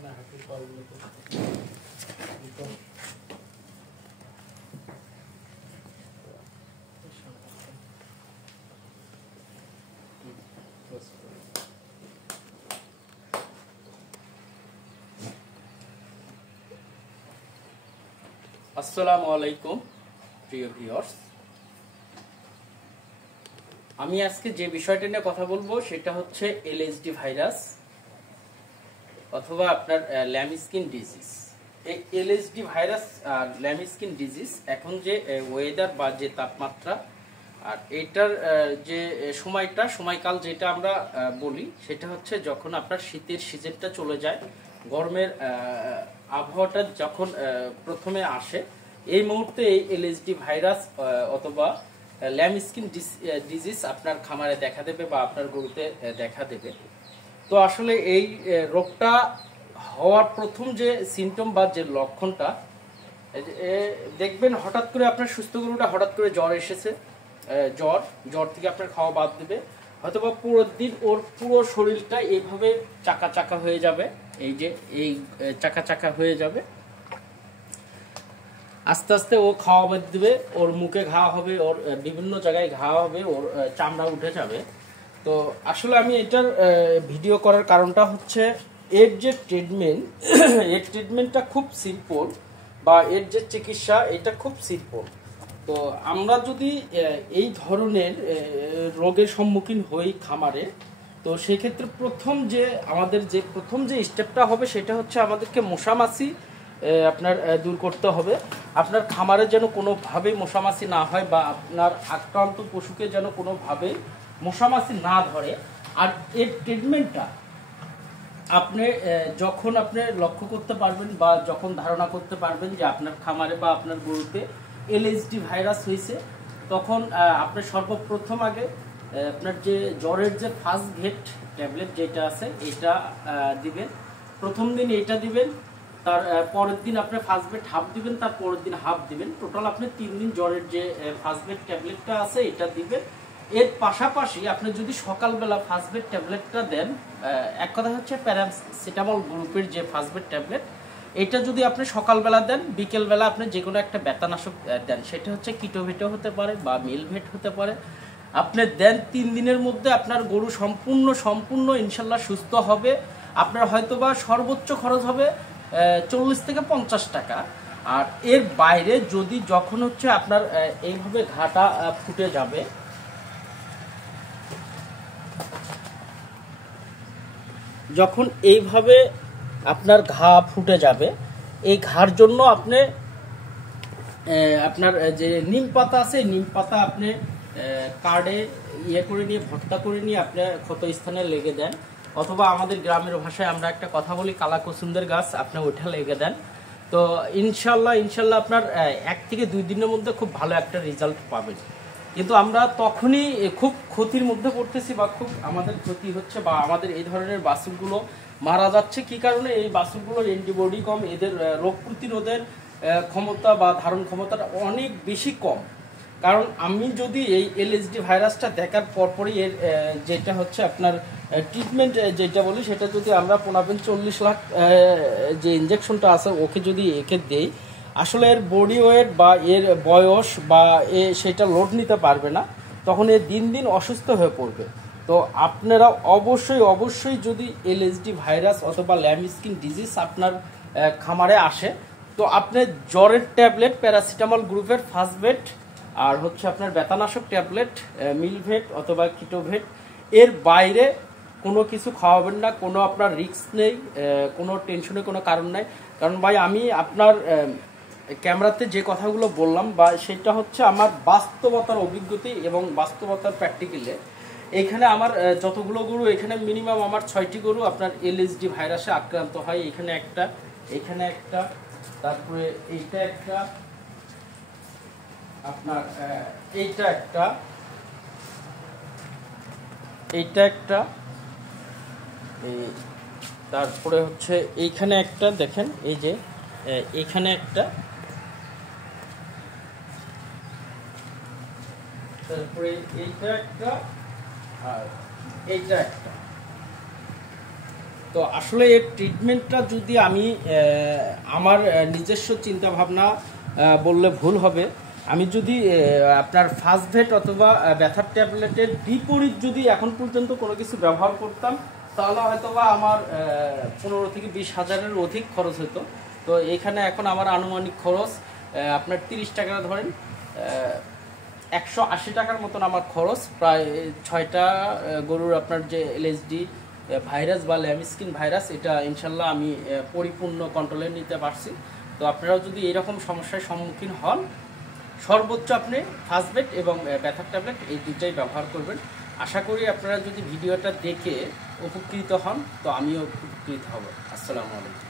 আসসালামু আলাইকুম প্রিয় ভিউয়ার্স, আমি আজকে যে বিষয়টা নিয়ে কথা বলবো সেটা হচ্ছে এলএসডি ভাইরাস অথবা আপনার ল্যামিস্কিন ডিজিজ। এই এলএসডি ভাইরাস আর ল্যামিস্কিন ডিজিজ এখন যে ওয়েদার বা যে তাপমাত্রা আর এটার যে সময়কাল যেটা আমরা বলি সেটা হচ্ছে যখন আপনার শীতের সিজনটা চলে যায়, গরমের আবহাওয়াটা যখন প্রথমে আসে, এই মুহূর্তে এই এলএসডি ভাইরাস অথবা ল্যামিস্কিন ডিজিজ আপনার খামারে দেখা দেবে বা আপনার গরুতে দেখা দেবে। তো আসলে এই রোগটা হওয়ার প্রথম যে সিমটম বা যে লক্ষণটা দেখবেন, হঠাৎ করে আপনার সুস্থ গরুটা হঠাৎ করে জ্বর এসেছে, জ্বর থেকে আপনার খাওয়া বাদ দেবে, হয়তোবা পুরো দিন ওর পুরো শরীরটা এইভাবে চাকা চাকা হয়ে যাবে, এই চাকা চাকা হয়ে যাবে, আস্তে আস্তে ও খাওয়া বাদ দেবে, ওর মুখে ঘা হবে, ওর বিভিন্ন জায়গায় ঘা হবে, ওর চামড়া উঠে যাবে। তো আসলে আমি এটার ভিডিও করার কারণটা হচ্ছে এর যে ট্রিটমেন্ট এর ট্রিটমেন্টটা খুব সিম্পল, বা এর যে চিকিৎসা এটা খুব সিম্পল। তো আমরা যদি এই ধরনের রোগের সম্মুখীন হই খামারে, তো সেক্ষেত্রে আমাদের প্রথম যে স্টেপটা হবে সেটা হচ্ছে আমাদেরকে মশামাছি আপনার দূর করতে হবে। আপনার খামারে যেন কোনোভাবেই মশামাছি না হয়, বা আপনার আক্রান্ত পশুকে যেন কোনোভাবেই মশামাছি না ধরে। আর এর ট্রিটমেন্টটা যখন আপনি লক্ষ্য করতে পারবেন বা যখন ধারণা করতে পারবেন যে আপনার খামারে বা আপনার গরুতে এলএসডি ভাইরাস হয়েছে, তখন আপনি সর্বপ্রথম আগে আপনার যে জ্বরের যে ফার্স্ট এড ট্যাবলেট যেটা আছে এটা দিবেন। প্রথম দিন এটা দিবেন, তার পরের দিন আপনি ফার্স্ট এড হাফ দিবেন, তার পরের দিন হাফ দিবেন, টোটাল আপনি 3 দিন জ্বরের যে ফার্স্ট এড ট্যাবলেটটা আছে এটা দিবেন। এর পাশাপাশি আপনি যদি সকালবেলা ফার্স্ট এড ট্যাবলেটটা দেন, এক কথা হচ্ছে প্যারাসিটামল গ্রুপের যে ফার্স্ট এড ট্যাবলেট, এটা যদি আপনি সকালবেলা দেন, বিকেলবেলা আপনি যে কোনো একটা ব্যথানাশক দেন, সেটা হচ্ছে কিটোভেটও হতে পারে বা মিলভেট হতে পারে, আপনি দেন। 3 দিনের মধ্যে আপনার গরু সম্পূর্ণ ইনশাল্লাহ সুস্থ হবে। আপনার হয়তোবা সর্বোচ্চ খরচ হবে 40 থেকে 50 টাকা। আর এর বাইরে যখন হচ্ছে আপনার এইভাবে ঘাটা ফুটে যাবে, যখন এইভাবে আপনার ঘা ফুটে যাবে, এই ঘার জন্য আপনার যে নিম পাতা আছে, নিম পাতা আপনি কার্ডে করে নিয়ে ভর্তা করে নিয়ে আপনি ক্ষত স্থানে লেগে দেন, অথবা আমাদের গ্রামের ভাষায় আমরা একটা কথা বলি, কালা কুসুন্দের গাছ, আপনি ওইটা লেগে দেন। তো ইনশাল্লাহ আপনার 1 থেকে 2 দিনের মধ্যে খুব ভালো একটা রেজাল্ট পাবেন। কিন্তু আমরা তখনই খুব ক্ষতির মধ্যে পড়তেছি, বা খুব আমাদের ক্ষতি হচ্ছে, বা আমাদের এই ধরনের বাছুরগুলো মারা যাচ্ছে। কি কারণে? এই বাছুরগুলোর অ্যান্টিবডি কম, এদের রোগ প্রতিরোধের ক্ষমতা বা ধারণ ক্ষমতাটা অনেক বেশি কম। কারণ আমি যদি এই এলএসডি ভাইরাসটা দেখার পরপরই এর যেটা হচ্ছে আপনার ট্রিটমেন্ট যেটা বলি, সেটা যদি আমরা 40 লাখ যে ইনজেকশনটা আছে ওকে যদি একে দেই, আসলে এর বডি ওয়েট বা এর বয়স বা সেটা লোড নিতে পারবে না, তখন এ দিন দিন অসুস্থ হয়ে পড়বে। তো আপনারা অবশ্যই যদি এলএসডি ভাইরাস অথবা ল্যামিস্কিন ডিজিজ আপনার খামারে আসে, তো আপনি জ্বরের ট্যাবলেট প্যারাসিটামল গ্রুপের ফার্স্ট এড, আর হচ্ছে আপনার ব্যথানাশক ট্যাবলেট মিলভেট অথবা কিটোভেট, এর বাইরে কোনো কিছু খাওয়াবেন না। কোনো আপনার রিস্ক নেই, কোনো টেনশনের কোনো কারণ নাই। কারণ ভাই, আমি আপনার ক্যামেরাতে যে কথাগুলো বললাম, বা সেটা হচ্ছে আমার বাস্তবতার অভিজ্ঞতা এবং বাস্তবতার প্র্যাকটিক্যালে। এখানে আমার যতগুলো গরু, এখানে মিনিমাম আমার 6টি গরু আপনার এলএসডি ভাইরাসে আক্রান্ত হয়। এখানে একটা, তারপরে এইটা একটা, আপনার এইটা একটা, তারপরে হচ্ছে এইখানে একটা, দেখেন এই যে এইখানে একটা, তারপরে এইটা একটা, আর এইটা একটা। তো আসলে এর ট্রিটমেন্টটা যদি আমি আমার নিজস্ব চিন্তা ভাবনা বললে ভুল হবে, আমি যদি আপনার ফাস্টভেট অথবা ব্যথার ট্যাবলেটের বিপরীত যদি এখন পর্যন্ত কোনো কিছু ব্যবহার করতাম, তাহলে হয়তোবা আমার 15 থেকে 20 হাজারের অধিক খরচ হতো। তো এখানে এখন আমার আনুমানিক খরচ আপনার 30 টাকা ধরেন, 180 টাকার মতন আমার খরচ। প্রায় 6টা গরুর আপনার যে এলএসডি ভাইরাস বা ল্যামিস্কিন ভাইরাস, এটা ইনশাল্লাহ আমি পরিপূর্ণ কন্ট্রোলে নিতে পারছি। তো আপনারাও যদি এরকম সমস্যার সম্মুখীন হন, সর্বোচ্চ আপনি ফাস্টভেট এবং ব্যথার ট্যাবলেট এই দুটাই ব্যবহার করবেন। আশা করি আপনারা যদি ভিডিওটা দেখে উপকৃত হন, তো আমিও উপকৃত হব। আসসালামু আলাইকুম।